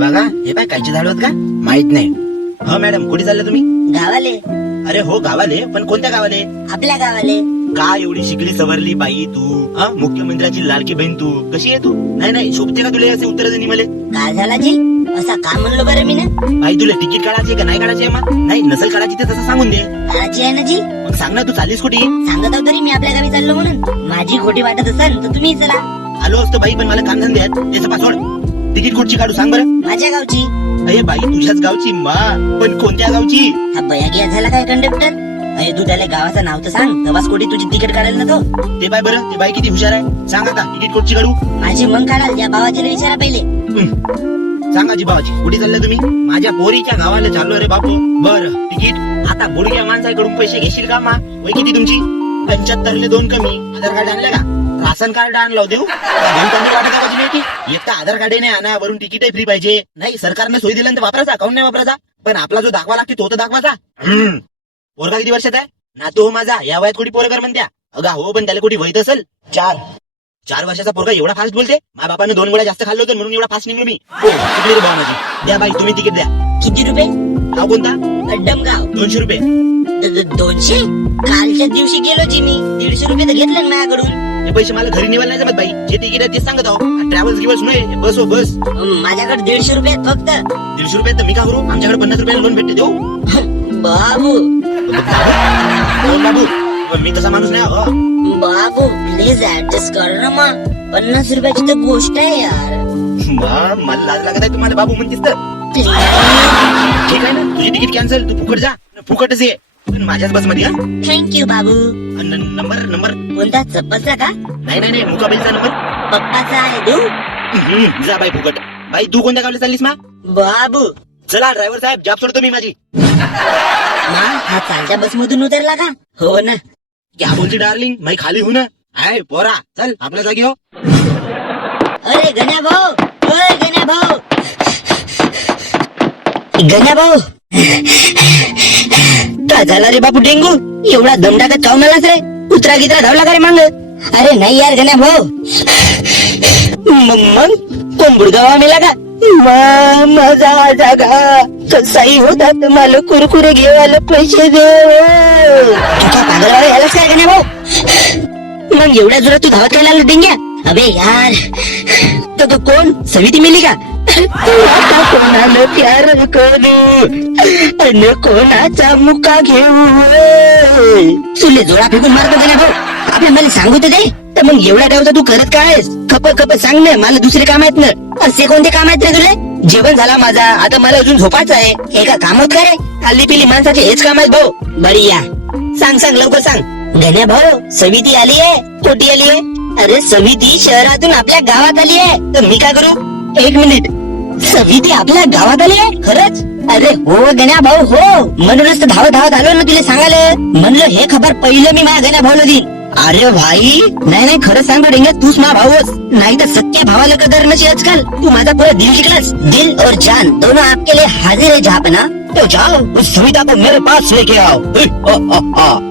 बघा हे पाय कायचे झाड होत का माहित नाही. हा मॅडम कुठे चालले तुम्ही? गावाले. अरे हो गावाले, पण कोणत्या गावाले? आपल्या गावाले. का एवढी शिकली सवरली बाई तू? मुख्यमंत्र्याची लाडकी बहीण तू कशी आहे तू? नाही नाही शोभते का तुला असे उत्तर देणी मले? काय झाला जी असा का म्हणलो बरं मी ना? बाई तुला तिकीट काढायची का नाही काढायची आहे? मग नाही नसल काढायची तर तसं सांगून दे. काळाची आहे ना जी. मग सांग ना तू चाललीस कुठे? सांगत आहो तरी मी आपल्या गावी चाललो म्हणून. माझी खोटी वाटत असेल तर तुम्ही चला. आलो असतो बाई, पण मला काम धंदे आहेत. त्याचा पासवर्ड तिकीट कुठची काढू सांग बरं? माझ्या गावची. अरे बाई तुझ्याच गावची मा, पण कोणत्या गावची? हा बया गिया झाला काय कंडक्टर? अरे तू त्याला गावाचं नाव तर सांग, तेव्हाच कोटी तुझी तिकीट काढेल ना तो. ते बाय बरं, ते बाई किती हुशार आहे. सांग आता तिकीट कुठची काढू? माझी मग काढाल, या भावाजीला विचारा पहिले. सांगा जी भावाजी कुठे चालले तुम्ही? माझ्या पोरीच्या गावाला चाललो रे बापू. बर तिकीट आता बुडक्या माणसाकडून पैसे घेशील का मा? वय किती तुमची? 75ले 2 कमी. आधार कार्ड आणलं का? राशन कार्ड आणलं देऊ? कमी वाटत का बाजूला की? एक तर आधार कार्ड नाही आणा, वरून तिकीटही फ्री पाहिजे. नाही सरकारने सोयी दिलं तर वापरायचा, काऊन नाही वापरायचा? पण आपला जो दाखवा लागते तो तर दाखवाचा. पोरगा किती वर्षात आहे? नातू हो माझा, या वयात कुठे पोरगर म्हणत्या? अगा हो, पण त्याला कुठे वैत असेल? 4 वर्षाचा पोरगा एवढा फास्ट बोलते? माझ्या बापाने 2 गोळ्या जास्त खाल्लं होतं म्हणून एवढा फास्ट निघलो मी. तिकडे रे भाऊ माझी. द्या बाई तुम्ही तिकीट द्या. किती रुपये? गाव कोणता? अड्डमगाव. 200 रुपये. 200? कालच्या दिवशी गेलो जी मी. 150 रुपये तर घेतले ना माझ्याकडून. हे पैसे मला घरी निवायला नाही जमत बाई. जे तिकीट आहे तेच सांगत आहो. ट्रॅव्हल्स गिव्हल्स नाही, बस हो बस. माझ्याकडे 150 रुपये आहेत फक्त. 150 रुपये तर मी का करू? आमच्याकडे 50 रुपये लोन भेटते देऊ. बाबू. कोण बाबू? पण मी तसा माणूस नाही हो. बाबू प्लीज ऍडजस्ट कर ना मग. 50 रुपयाची तर गोष्ट आहे यार. मला लाज लागत आहे तुम्हाला बाबू म्हणतीस तर. प्लीज. ठीक आहे ना, तुझी तिकीट कॅन्सल. तू फुकट जा, फुकटच ये, पण माझ्याच बस मध्ये. थँक्यू बाबू. नंबर कोणता चप्पाचा का? नाही नाही नाही, मुकाबलचा नंबर. पप्पाचा आहे देऊ? जा बाई फुकट. बाई तू कोणत्या गावला चाललीस मा? बाबू. चला ड्रायव्हर साहेब, जॉब सोडतो मी माझी. मा हा चालत्या बस मधून उतरला का? हो ना. क्या बोलची डार्लिंग, मैं खाली हूं ना. आहे पोरा, चल आपल्या जागी हो. अरे गण्या भाऊ. ओय गण्या भाऊ. गण्या भाऊ. काय झाला रे बापू डेंगू? एवढा दम टाकत काऊन आलास रे? कुत्रा गित्रा धावला का रे मांग? अरे नाही यार गण्या भाऊ. मग कोण बुडगावा मेला का? माझा जागा कसाही होता तर मला कुरकुरे घेवायला पैसे दे. तुझा पागलवाला यालाच काय गण्या भाऊ? मग एवढ्या जोरात तू धावत काय लागला डेंग्या? अबे यार तो कोण? सविती मेली का? आता कोणाला प्यार करू आणि कोणाचा मुका घेऊ? तुले जोडा फेकून मारतो गण्या भाऊ. आपल्या मला सांगू तर दे. तर मग एवढ्या डावचा तू करत काय आहेस? खप सांग ना, मला दुसरे काम आहेत ना. असे कोणते काम आहेत रे तुले? जेवण झाला माझा, आता मला अजून झोपायचं आहे. हे का काम होत का रे? खाल्ली पिली माणसाचे हेच काम आहेत भाऊ. बरी या सांग लवकर सांग. गण्या भाऊ सविती आली आहे. कोटी आली आहे? अरे सविती शहरातून आपल्या गावात आली आहे. तर मी काय करू? 1 मिनिट. सविती आपल्या गावात आली आहे खरंच? अरे हो गण्या भाऊ हो. म्हणूनच तर धावत आलो ना तुला सांगायला. म्हणलं हे खबर पहिलं मी माझ्या गण्या भाऊला देईन. अरे भाई नाही खरं सांग डेंग्या, तूच माझा भाऊच. नाही तर सख्या भावाला कदर नशी आजकाल. तू माझा पूरा दिल शिकलास. दिल और जान दोनों आपके लिए हाजिर है जहापना. तो जाओ उस सविता को मेरे पास लेके आओ.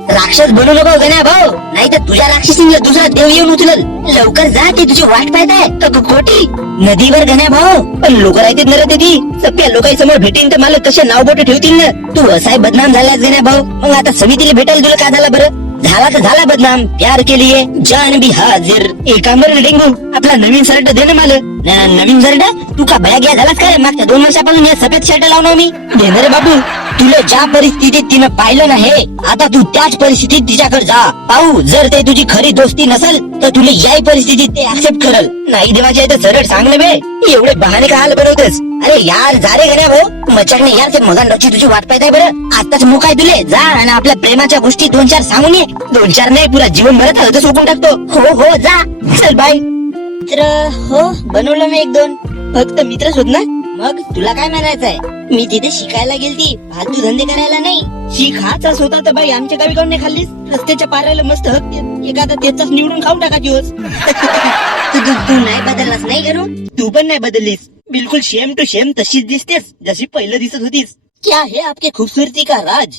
राक्षस बनू नको गण्या भाऊ, नाही तर तुझ्या राक्षसीला दुसरा देव येऊन उचलल. लवकर जा, ते तुझी वाट पाहताय. खोटी नदीवर गण्या भाऊ. पण लोक राहतील न रे ती. सगळ्या लोकांसमोर भेटीन तर मला कसे नाव बोटे ठेवतील ना. तू असाय बदनाम झालास गण्या भाऊ. मग आता सवितीला भेटायला तुला काय झाला बरं? झाला तर झाला बदनाम. प्यार के लिए जान भी हाजिर. एका मरण डेंगू आपला नवीन शर्ट दे ना मला. नवीन शर्ट? तू का बया घ्या झालास काय? मागच्या 2 वर्षापासून या सफेद शर्ट लावणार मी. देणार रे बाबू. तुला ज्या परिस्थितीत तिनं पाहिलं ना हे, आता तू त्याच परिस्थितीत तिच्याकडे जा. पाहू जर ते तुझी खरी दोस्ती नसेल तर तुला याही परिस्थितीत ते ऍक्सेप्ट करल. नाही देवाच्या इथं सरळ सांग ना बे. एवढे बहाणे का हाल बनवतेस? अरे यार जा रे गण्या भाऊ. मचाकने यार ते मगान रची तुझी वाट पाहताय बरं. आताच मोकाय तुले. जा आणि आपल्या प्रेमाच्या गोष्टी 2-4 सांगून ये. 2-4 नाही, पुरा जीवन भरत हळदच ओकून टाकतो. हो जा. चल बाय. मित्र हो बनवलं ना 1-2. फक्त मित्र शोध ना. मग तुला काय म्हणायचंय? मी तिथे शिकायला गेलती, फालतू धंदे करायला नाही. शिक हाच होता तर बाई आमच्या गावी काऊन नाही खाल्लीस? रस्त्याच्या पारायला मस्त हक एखादा त्याचाच निवडून खाऊन टाकायची होस. तू नाही बदललास नाही करू? तू पण नाही बदललीस. बिलकुल शेम टू शेम तशीच दिसतेस जशी पहिलं दिसत होतीस. क्या है आपके खूबसूरती का राज?